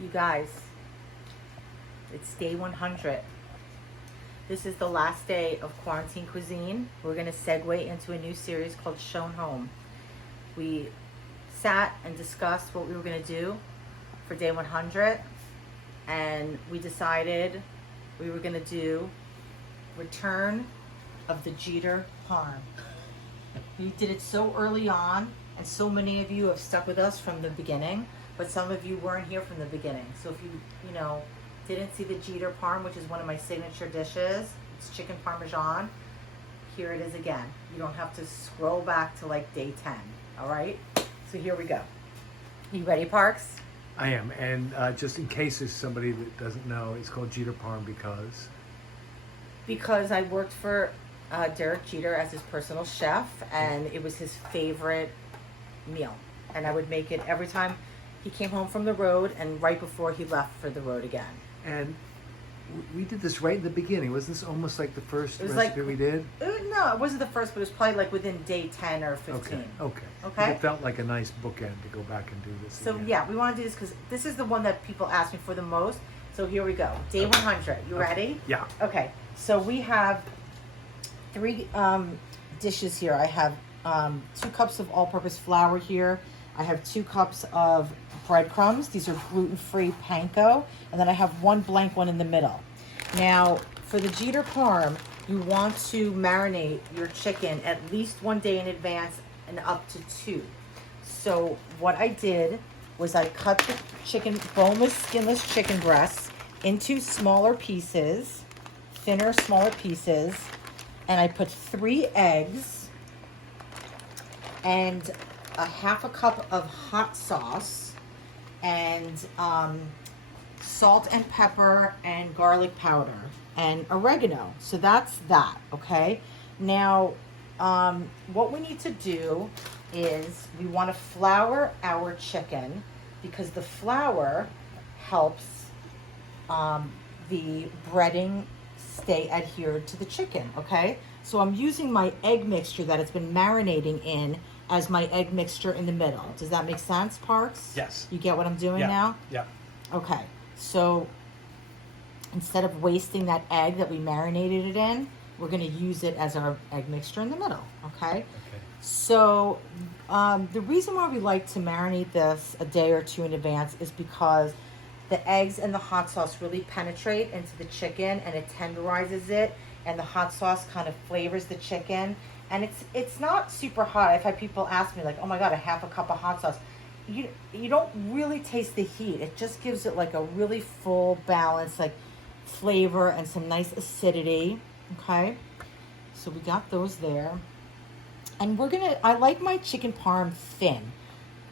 You guys, it's day 100. This is the last day of Quarantine Cuisine. We're going to segue into a new series called Schoen Home. We sat and discussed what we were going to do for day 100, and we decided we were going to do Return of the Jeter Parm. We did it so early on, and so many of you have stuck with us from the beginning, but some of you weren't here from the beginning. So if you didn't see the Jeter Parm, which is one of my signature dishes, it's chicken parmesan, here it is again. You don't have to scroll back to like day 10, all right? So here we go. You ready, Parks? I am, and just in case there's somebody that doesn't know, it's called Jeter Parm because I worked for Derek Jeter as his personal chef, and it was his favorite meal. And I would make it every time he came home from the road and right before he left for the road again. And we did this right in the beginning. Wasn't this almost like the first recipe we did? No, it wasn't the first, but it was probably like within day 10 or 15. Okay. It felt like a nice bookend to go back and do this So again. yeah, we want to do this because this is the one that people ask me for the most. So here we go. Day 100. You ready? Yeah. Okay. So we have three dishes here. I have 2 cups of all-purpose flour here. I have 2 cups of breadcrumbs. These are gluten-free Panko. And then I have 1 blank one in the middle. Now, for the Jeter Parm, you want to marinate your chicken at least 1 day in advance and up to 2. So what I did was I cut the chicken, boneless, skinless chicken breasts into smaller pieces, thinner, smaller pieces, and I put 3 eggs and a half a cup of hot sauce and salt and pepper and garlic powder and oregano. So that's that, okay? Now, what we need to do is we want to flour our chicken because the flour helps the breading stay adhered to the chicken, okay? So I'm using my egg mixture that it's been marinating in as my egg mixture in the middle. Does that make sense, Parks? Yes. You get what I'm doing now? Yeah. Okay, so instead of wasting that egg that we marinated it in, we're gonna use it as our egg mixture in the middle, okay? Okay. So the reason why we like to marinate this a day or 2 in advance is because the eggs and the hot sauce really penetrate into the chicken and it tenderizes it, and the hot sauce kind of flavors the chicken. And it's not super hot. I've had people ask me like, oh my God, a half a cup of hot sauce. You don't really taste the heat. It just gives it like a really full balance, like flavor and some nice acidity, okay? So we got those there. And I like my chicken parm thin,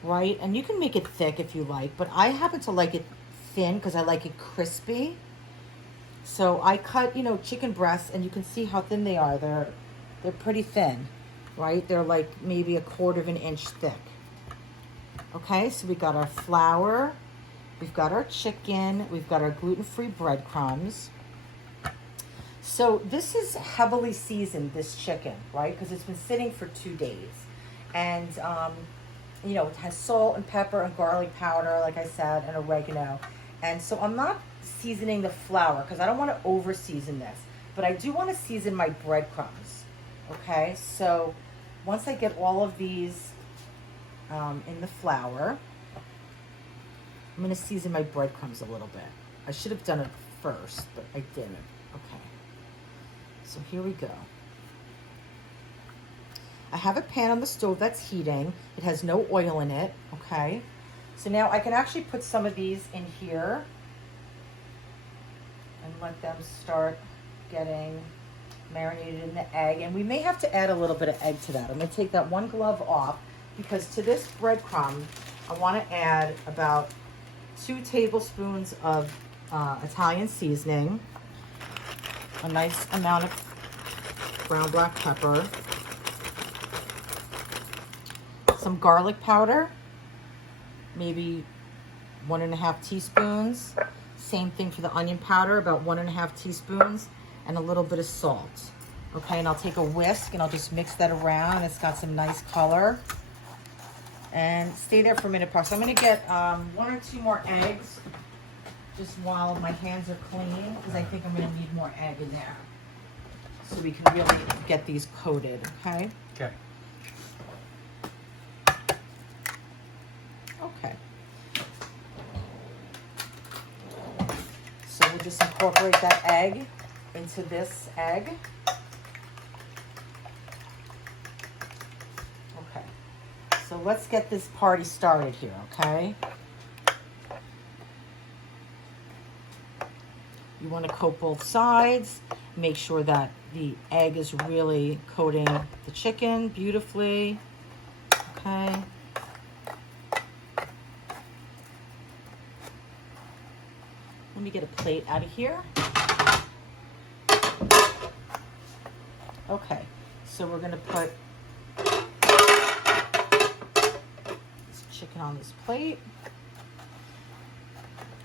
right? And you can make it thick if you like, but I happen to like it thin because I like it crispy. So I cut, chicken breasts, and you can see how thin they are. They're pretty thin, right? They're like maybe 1/4 of an inch thick. Okay, so we got our flour, we've got our chicken, we've got our gluten-free breadcrumbs. So this is heavily seasoned, this chicken, right? Because it's been sitting for 2 days. And, it has salt and pepper and garlic powder, like I said, and oregano. And so I'm not seasoning the flour because I don't want to over-season this. But I do want to season my breadcrumbs, okay? So once I get all of these in the flour, I'm going to season my breadcrumbs a little bit. I should have done it first, but I didn't. Okay. So here we go. I have a pan on the stove that's heating. It has no oil in it, okay? So now I can actually put some of these in here and let them start getting marinated in the egg. And we may have to add a little bit of egg to that. I'm going to take that 1 glove off because to this breadcrumb, I want to add about 2 tablespoons of Italian seasoning, a nice amount of ground black pepper, some garlic powder, maybe 1.5 teaspoons. Same thing for the onion powder, about 1.5 teaspoons, and a little bit of salt. Okay, and I'll take a whisk and I'll just mix that around. It's got some nice color. And stay there for a minute, Park. So I'm gonna get 1 or 2 more eggs just while my hands are clean, because I think I'm gonna need more egg in there. So we can really get these coated, okay? Okay. Okay. So we'll just incorporate that egg into this egg. Okay. So let's get this party started here, okay? You want to coat both sides. Make sure that the egg is really coating the chicken beautifully. Okay. Let me get a plate out of here. Okay, so we're gonna put this chicken on this plate.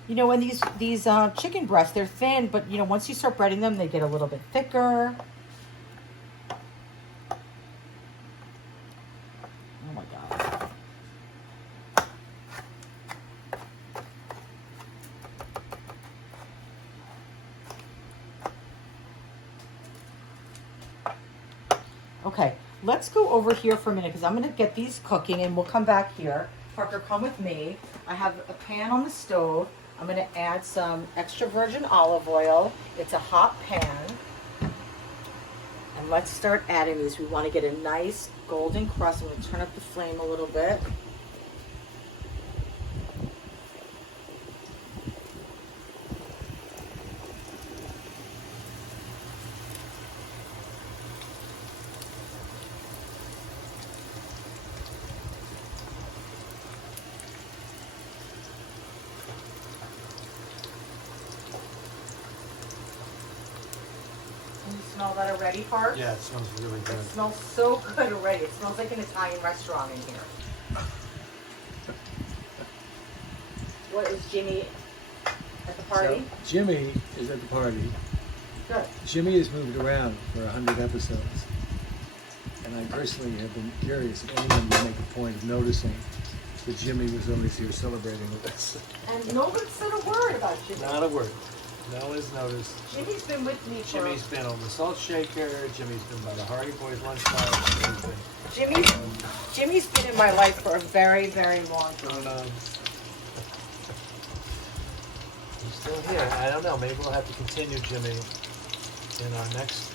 You know, when these chicken breasts, they're thin, but you know, once you start breading them, they get a little bit thicker. Oh my God. Okay, let's go over here for a minute because I'm gonna get these cooking and we'll come back here. Parker, come with me. I have a pan on the stove. I'm gonna add some extra virgin olive oil. It's a hot pan. And let's start adding these. We wanna get a nice golden crust. I'm gonna turn up the flame a little bit. Smell that already, Park? Yeah, it smells really good. It smells so good already. It smells like an Italian restaurant in here. What is Jimmy at the party? So, Jimmy is at the party. Good. Jimmy has moved around for 100 episodes. And I personally have been curious if anyone would make a point of noticing that Jimmy was always here celebrating with us. And no one said a word about Jimmy. Not a word. No one's noticed. Jimmy's been with me for... Jimmy's been on the salt shaker. Jimmy's been by the Hardy Boys lunchbox. Jimmy's been in my life for a very, very long time. He's still here. I don't know. Maybe we'll have to continue Jimmy in our next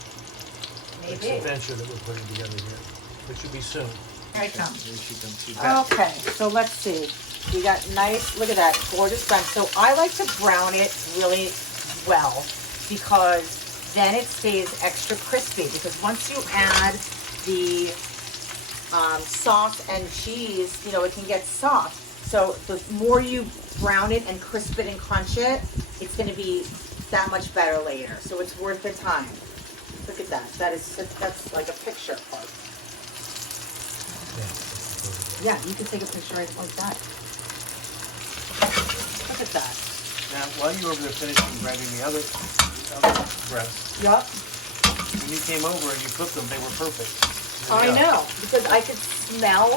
adventure that we're putting together here, which should be soon. Here I come. Here she comes. She's back. Okay, so let's see. We got nice, look at that, gorgeous brown. So I like to brown it really well because then it stays extra crispy, because once you add the sauce and cheese, you know, it can get soft. So the more you brown it and crisp it and crunch it, it's going to be that much better later. So it's worth the time. Look at that. That's like a picture part. Yeah, you can take a picture right like that. Look at that. Now, while you were over there finishing breading the other breasts, Yup. when you came over and you cooked them, they were perfect. I know, because I could smell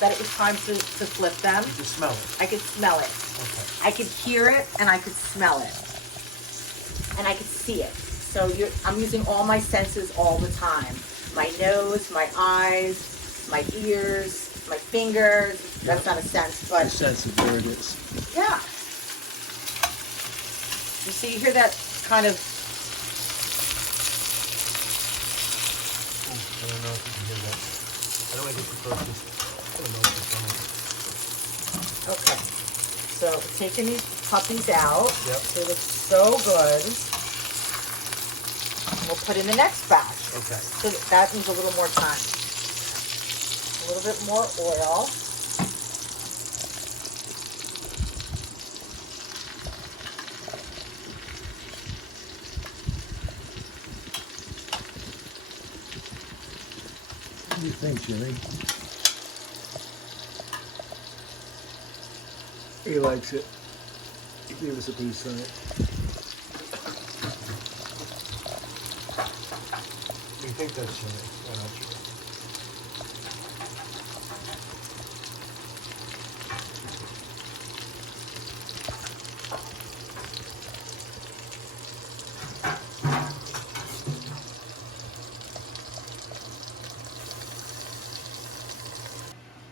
that it was time to flip them. You could smell it. I could smell it. Okay. I could hear it and I could smell it. And I could see it. So I'm using all my senses all the time. My nose, my eyes, my ears, my fingers. That's not a sense, but... The sense of where it is. Yeah. You see, you hear that kind of... I don't know if you can hear that. I don't want to get too close. I don't know if it's on. Okay. So, taking these puppies out. Yep. They look so good. And we'll put in the next batch. Okay. So that needs a little more time. A little bit more oil. What do you think, Jimmy? He likes it. Give us a piece on it. What do you think that's, Jimmy? I'm not sure.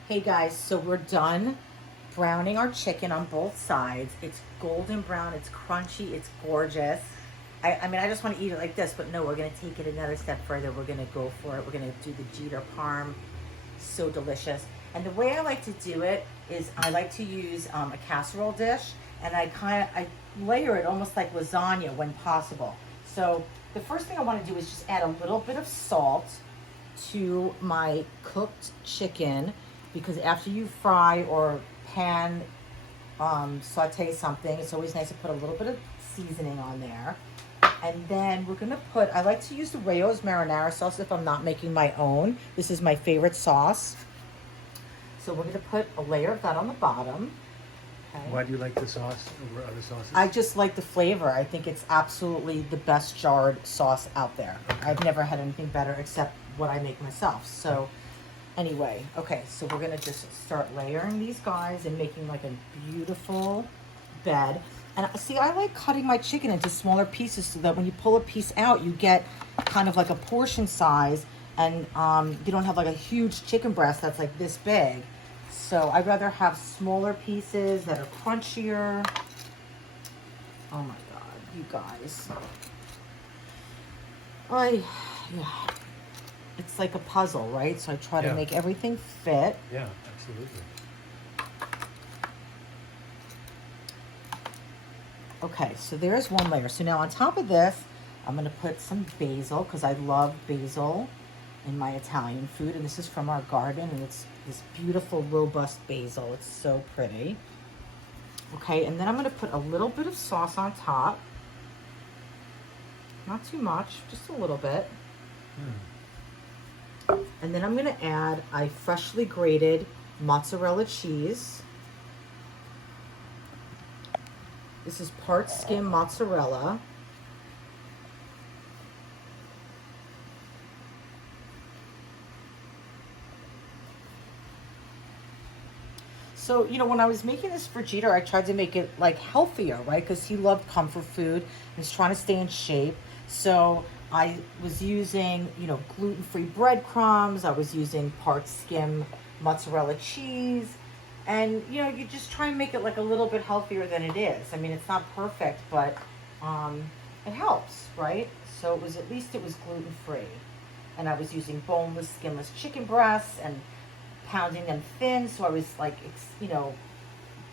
Hey guys, so we're done browning our chicken on both sides. It's golden brown, it's crunchy, it's gorgeous. I mean, I just want to eat it like this, but no, we're going to take it another step further. We're going to go for it. We're going to do the Jeter Parm. So delicious. And the way I like to do it is I like to use a casserole dish, and I layer it almost like lasagna when possible. So the first thing I want to do is just add a little bit of salt to my cooked chicken, because after you fry or pan saute something, it's always nice to put a little bit of seasoning on there. And then we're gonna put, I like to use the Rayo's marinara sauce if I'm not making my own. This is my favorite sauce. So we're gonna put a layer of that on the bottom. Okay. Why do you like the sauce over other sauces? I just like the flavor. I think it's absolutely the best jarred sauce out there. Okay. I've never had anything better except what I make myself. So anyway, okay, so we're gonna just start layering these guys and making like a beautiful bed. And see, I like cutting my chicken into smaller pieces so that when you pull a piece out, you get kind of like a portion size, and you don't have like a huge chicken breast that's like this big. So I'd rather have smaller pieces that are crunchier. Oh my God, you guys. Yeah. It's like a puzzle, right? So I try to make everything fit. Yeah, absolutely. Okay, so there's one layer. So now on top of this, I'm gonna put some basil, because I love basil in my Italian food. And this is from our garden, and it's this beautiful, robust basil. It's so pretty. Okay, and then I'm gonna put a little bit of sauce on top. Not too much, just a little bit. And then I'm gonna add a freshly grated mozzarella cheese. This is part skim mozzarella. So, you know, when I was making this for Jeter, I tried to make it like healthier, right? Because he loved comfort food and he's trying to stay in shape. So I was using, you know, gluten-free breadcrumbs. I was using part skim mozzarella cheese. And, you know, you just try and make it like a little bit healthier than it is. I mean, it's not perfect, but it helps, right? So it was, at least it was gluten-free. And I was using boneless, skinless chicken breasts and pounding them thin. So I was like, you know,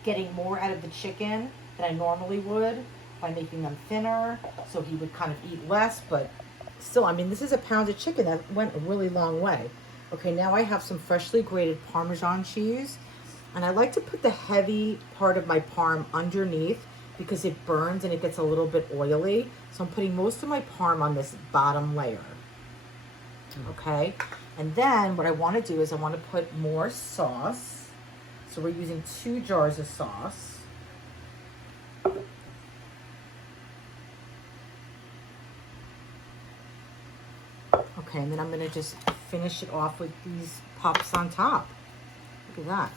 getting more out of the chicken than I normally would by making them thinner. So he would kind of eat less, but still, I mean, this is a pound of chicken that went a really long way. Okay, now I have some freshly grated Parmesan cheese. And I like to put the heavy part of my parm underneath because it burns and it gets a little bit oily. So I'm putting most of my parm on this bottom layer. Okay, and then what I want to do is I want to put more sauce. So we're using 2 jars of sauce. Okay, and then I'm going to just finish it off with these puffs on top. Look at that.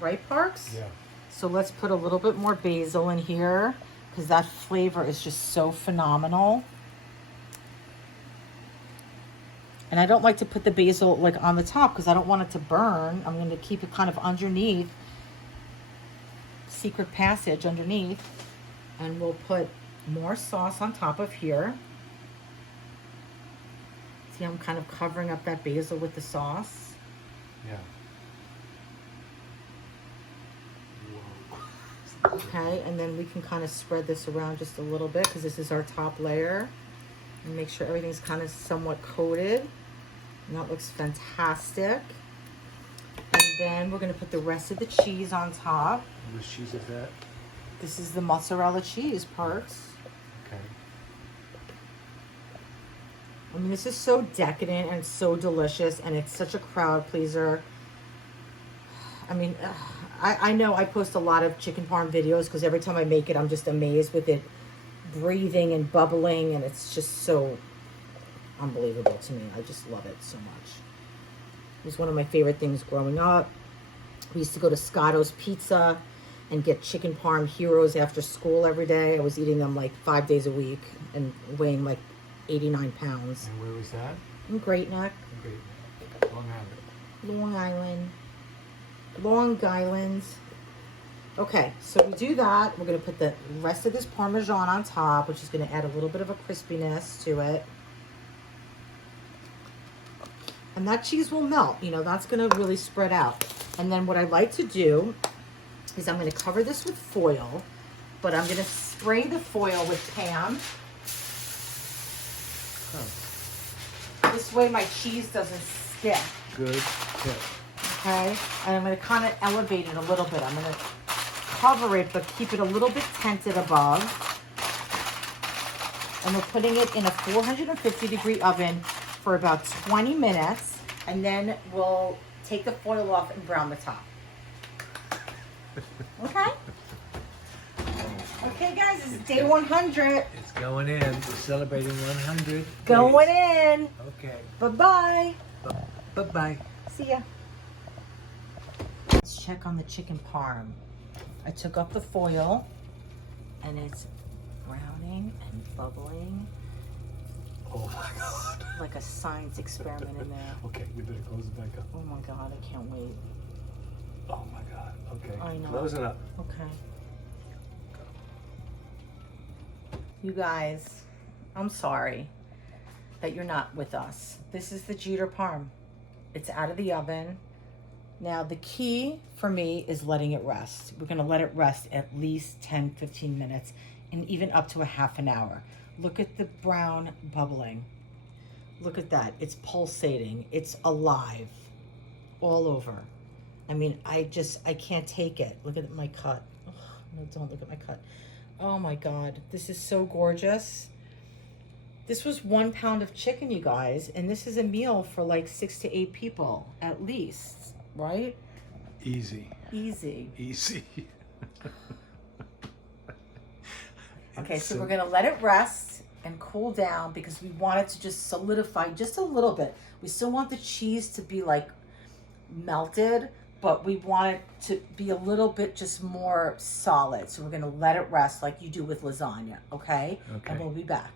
Right, Parks? Yeah. So let's put a little bit more basil in here because that flavor is just so phenomenal. And I don't like to put the basil like on the top because I don't want it to burn. I'm going to keep it kind of underneath, secret passage underneath. And we'll put more sauce on top of here. See, I'm kind of covering up that basil with the sauce. Yeah. Okay, and then we can kind of spread this around just a little bit because this is our top layer. And make sure everything's kind of somewhat coated. And that looks fantastic. And then we're going to put the rest of the cheese on top. Which cheese is that? This is the mozzarella cheese, Parks. Okay. I mean, this is so decadent and so delicious, and it's such a crowd pleaser. I mean, I know I post a lot of chicken parm videos because every time I make it, I'm just amazed with it breathing and bubbling, and it's just so unbelievable to me. I just love it so much. It was one of my favorite things growing up. We used to go to Scotto's Pizza and get chicken parm heroes after school every day. I was eating them like 5 days a week and weighing like 89 pounds. And where was that? In Great Neck. Great. Long Island. Long Island. Okay, so we do that. We're gonna put the rest of this Parmesan on top, which is gonna add a little bit of a crispiness to it. And that cheese will melt, you know, that's gonna really spread out. And then what I like to do is I'm gonna cover this with foil, but I'm gonna spray the foil with Pam. Oh, This way my cheese doesn't stick, good tip. okay? And I'm gonna kind of elevate it a little bit. I'm gonna cover it, but keep it a little bit tented above. And we're putting it in a 450-degree oven for about 20 minutes, and then we'll take the foil off and brown the top. Okay? Okay, guys, this is day 100. It's going in. We're celebrating 100. Going days. in. Okay. Bye-bye. Bye-bye. See ya. Let's check on the chicken parm. I took up the foil, and it's browning and bubbling. Oh my God. Like a science experiment in there. Okay, we better close it back up. Oh my God, I can't wait. Oh my God. Okay. I know. Close it up. Okay. You guys, I'm sorry that you're not with us. This is the Jeter Parm. It's out of the oven. Now the key for me is letting it rest. We're gonna let it rest at least 10, 15 minutes and even up to a half an hour. Look at the brown bubbling. Look at that, it's pulsating, it's alive all over. I mean, I can't take it. Look at my cut. Oh, no, don't look at my cut. Oh my God, this is so gorgeous. This was 1 pound of chicken, you guys, and this is a meal for like 6 to 8 people at least, right? Easy. Easy. Easy. Okay, so we're gonna let it rest and cool down because we want it to just solidify just a little bit. We still want the cheese to be like melted, but we want it to be a little bit just more solid. So we're gonna let it rest like you do with lasagna, okay? Okay. And we'll be back.